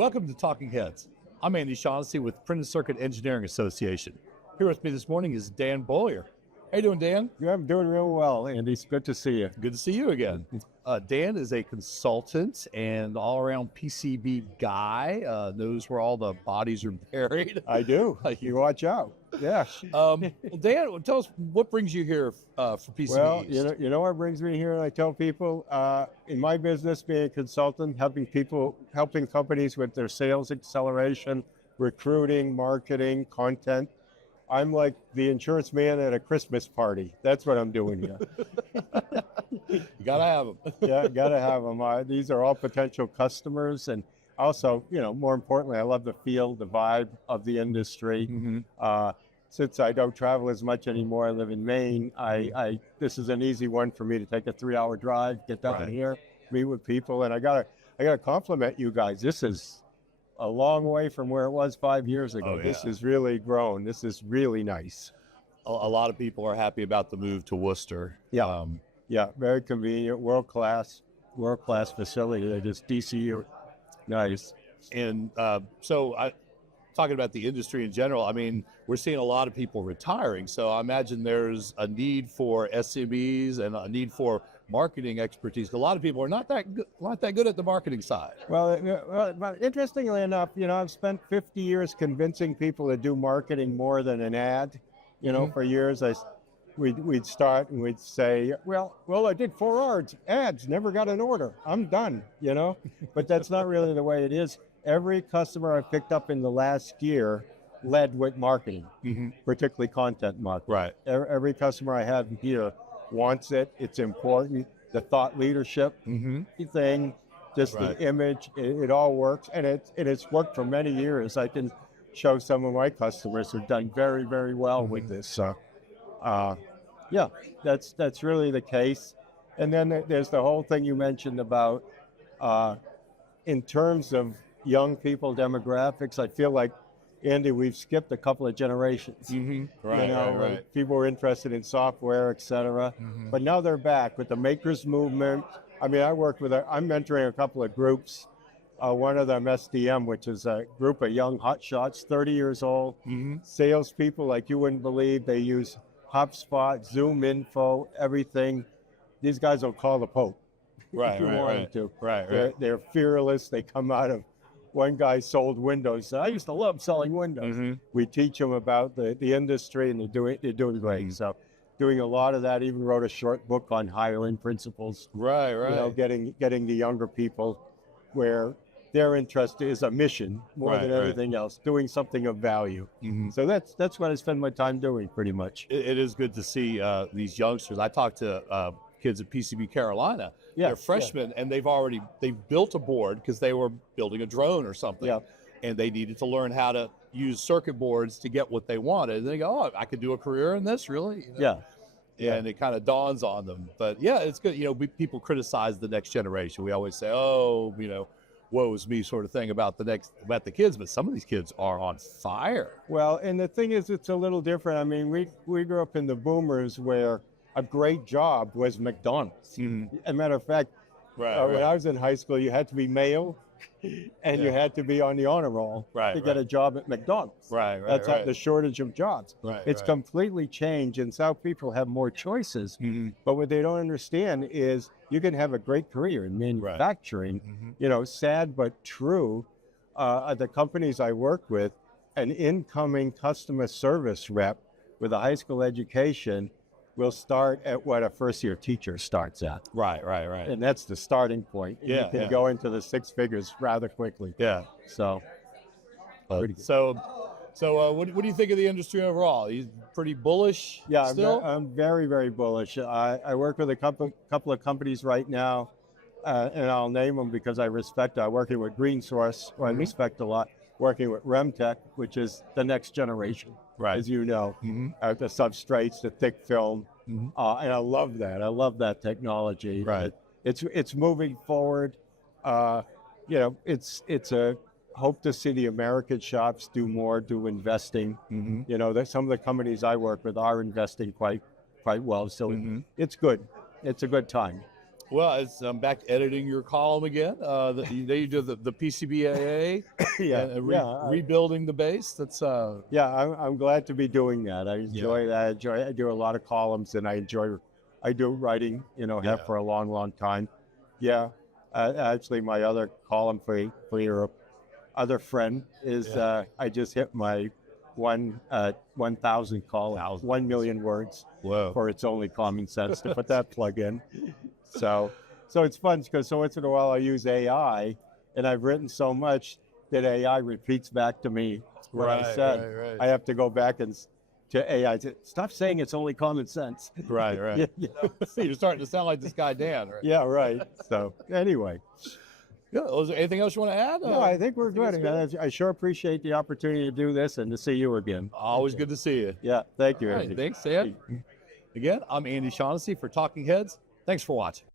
Welcome to Talking Heads. I'm Andy Shaughnessy with Printed Circuit Engineering Association. Here with me this morning is Dan Beaulieu. How you doing, Dan? Yeah, I'm doing real well, Andy. It's good to see you. Good to see you again. Dan is a consultant and all-around PCB guy, knows where all the bodies are buried. I do. You watch out. Yeah. Dan, tell us what brings you here for PCB Well, East? you know what brings me here? I tell people in my business, being a consultant, helping companies with their sales acceleration, recruiting, marketing, content. I'm like the insurance man at a Christmas party. That's what I'm doing here. You gotta have them. Yeah, gotta have them. These are all potential customers, and also, more importantly, I love the feel, the vibe of the industry. Mm-hmm. Since I don't travel as much anymore, I live in Maine. This is an easy one for me to take a 3-hour drive, get down here, meet with people, and I gotta compliment you guys. This is a long way from where it was 5 years ago. Oh, yeah. This has really grown. This is really nice. A lot of people are happy about the move to Worcester. Yeah. Yeah, very convenient, world-class facility. They just DCU. Nice. And talking about the industry in general, I mean, we're seeing a lot of people retiring. So I imagine there's a need for SMEs and a need for marketing expertise. A lot of people are not that good at the marketing side. Well, but interestingly enough, I've spent 50 years convincing people to do marketing more than an ad. For years, we'd start and we'd say, well, I did 4 ads, never got an order. I'm done, But that's not really the way it is. Every customer I picked up in the last year led with marketing, particularly content marketing. Right. Every customer I have here wants it. It's important. The thought leadership thing, just the image, it all works. And it's worked for many years. I can show some of my customers who've done very, very well with this. So, yeah, that's really the case. And then there's the whole thing you mentioned about, in terms of young people demographics, I feel like, Andy, we've skipped a couple of generations. Right. People were interested in software, et cetera. But now they're back with the makers movement. I mean, I'm mentoring a couple of groups. One of them, SDM, which is a group of young hotshots, 30 years old, salespeople like you wouldn't believe. They use HubSpot, Zoom Info, everything. These guys will call the Pope. Right. They're fearless. They come out of, one guy sold windows. I used to love selling windows. We teach them about the industry, and they're doing great. So doing a lot of that, even wrote a short book on hiring principles. Right. Getting the younger people where their interest is a mission more than everything else, doing something of value. So that's what I spend my time doing pretty much. It is good to see these youngsters. I talked to kids at PCB Carolina. They're freshmen, and they've built a board because they were building a drone or something, and they needed to learn how to use circuit boards to get what they wanted. And they go, "Oh, I could do a career in this, really?" And it kind of dawns on them. But yeah, it's good. People criticize the next generation. We always say, "Oh, woe is me," sort of thing about the kids. But some of these kids are on fire. Well, and the thing is, it's a little different. I mean, we grew up in the boomers where a great job was McDonald's. As a matter of fact, when I was in high school, you had to be male and you had to be on the honor roll to get a job at McDonald's. That's the shortage of jobs. It's completely changed, and South people have more choices. But what they don't understand is you can have a great career in manufacturing. Sad but true. The companies I work with, an incoming customer service rep with a high school education will start at what a first-year teacher starts at. Right. And that's the starting point. You can go into the 6 figures rather quickly. So, what do you think of the industry overall? Are you pretty bullish? Still? I'm very, very bullish. I work with a couple of companies right now, and I'll name them because I respect. I'm working with Green Source, who I respect a lot. Working with Remtech, which is the next generation, as you know, the substrates, the thick film, and I love that. I love that technology. It's moving forward. It's a hope to see the American shops do more, do investing. Some of the companies I work with are investing quite well. So it's good. It's a good time. Well, I'm back editing your column again. You do the PCBAA, and rebuilding the base. That's I'm glad to be doing that. I enjoy that. I do a lot of columns, and I do writing. Have for a long time. Actually, my other column for your other friend is I just hit my 1,000 column, 1 million words. Whoa. For It's Only Common Sense to put that plug in. So it's fun because so once in a while I use AI, and I've written so much that AI repeats back to me what I said. Right. I have to go back to AI. Stop saying it's only common sense. Right. You're starting to sound like this guy Dan. Right? Yeah, right. So anyway. Yeah. Was there anything else you want to add? No, I think we're good. I sure appreciate the opportunity to do this and to see you again. Always good to see you. Yeah, thank you, All Andy. right, thanks, Ed. Again, I'm Andy Shaughnessy for Talking Heads. Thanks for watching.